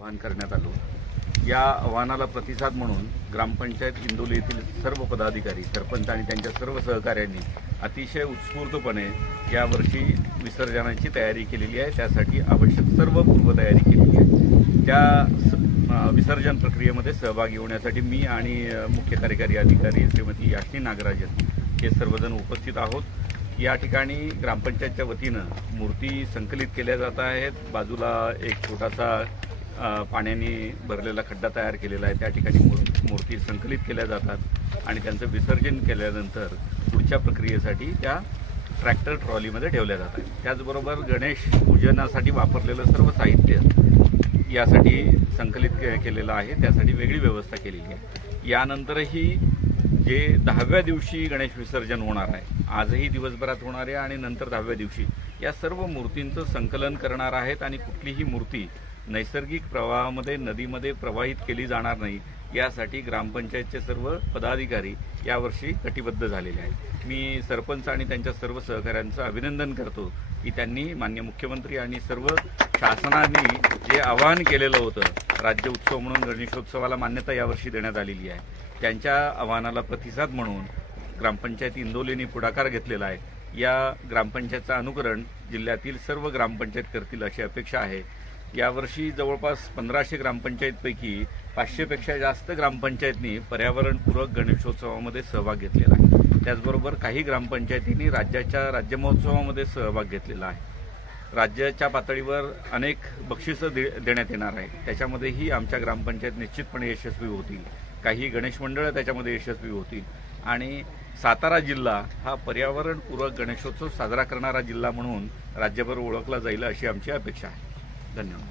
आवाहन करण्यात आलं। या आवाहनाला प्रतिसाद म्हणून ग्रामपंचायत इंदोली येथील सर्व पदाधिकारी, सरपंच आणि त्यांच्या सर्व सहकाऱ्यांनी अतिशय उत्स्फूर्तपणे यावर्षी विसर्जनाची तयारी केलेली आहे। त्यासाठी आवश्यक सर्व पूर्वतयारी केलेली आहे। त्या विसर्जन प्रक्रियेमध्ये सहभागी होण्यासाठी मी आणि मुख्य कार्यकारी अधिकारी श्रीमती याश्नी नागराजन हे सर्वजण उपस्थित आहोत। या ठिकाणी ग्रामपंचायतच्या वतीनं मूर्ती संकलित केल्या जात आहेत। बाजूला एक छोटासा पाण्याने भरलेला खड्डा तयार केलेला आहे। त्या ठिकाणी मूर्ती संकलित केल्या जातात आणि त्यांचं विसर्जन केल्यानंतर पुढच्या प्रक्रियेसाठी त्या ट्रॅक्टर ट्रॉलीमध्ये ठेवल्या जातात। त्याचबरोबर गणेश पूजनासाठी वापरलेलं सर्व साहित्य यासाठी संकलित केलेलं आहे, त्यासाठी वेगळी व्यवस्था केलेली आहे। यानंतरही जे 10व्या दिवशी गणेश विसर्जन होणार आहे, आजही दिवसभरात होणार आहे आणि नंतर 10व्या दिवशी या सर्व मूर्तींचं संकलन करणार आहेत आणि कुठलीही मूर्ती नैसर्गिक प्रवाहामध्ये नदीमध्ये प्रवाहित केली जाणार नाही यासाठी ग्रामपंचायतचे सर्व पदाधिकारी यावर्षी कटिबद्ध झालेले आहेत। मी सरपंच आणि त्यांच्या सर्व सहकाऱ्यांचं अभिनंदन करतो की त्यांनी माननीय मुख्यमंत्री आणि सर्व शासनाने जे आवाहन केलेलं होतं, राज्य उत्सव म्हणून गणेशोत्सवाला मान्यता यावर्षी देण्यात आलेली आहे, त्यांच्या आवाहनाला प्रतिसाद म्हणून ग्रामपंचायत इंदोलीने पुढाकार घेतलेला आहे। या ग्रामपंचायतचं अनुकरण जिल्ह्यातील सर्व ग्रामपंचायत करतील अशी अपेक्षा आहे। यावर्षी जवळपास 1500 ग्रामपंचायतपैकी 500पेक्षा जास्त ग्रामपंचायतनी पर्यावरणपूरक गणेशोत्सवामध्ये सहभाग घेतलेला आहे। त्याचबरोबर काही ग्रामपंचायतींनी राज्याच्या राज्य महोत्सवामध्ये सहभाग घेतलेला आहे। राज्याच्या पातळीवर अनेक बक्षिसं देण्यात येणार आहे, त्याच्यामध्येही आमच्या ग्रामपंचायत निश्चितपणे यशस्वी होतील। काही गणेश मंडळं त्याच्यामध्ये यशस्वी होतील आणि सातारा जिल्हा हा पर्यावरणपूरक गणेशोत्सव साजरा करणारा जिल्हा म्हणून राज्यभर ओळखला जाईल अशी आमची अपेक्षा आहे। धन्यवाद।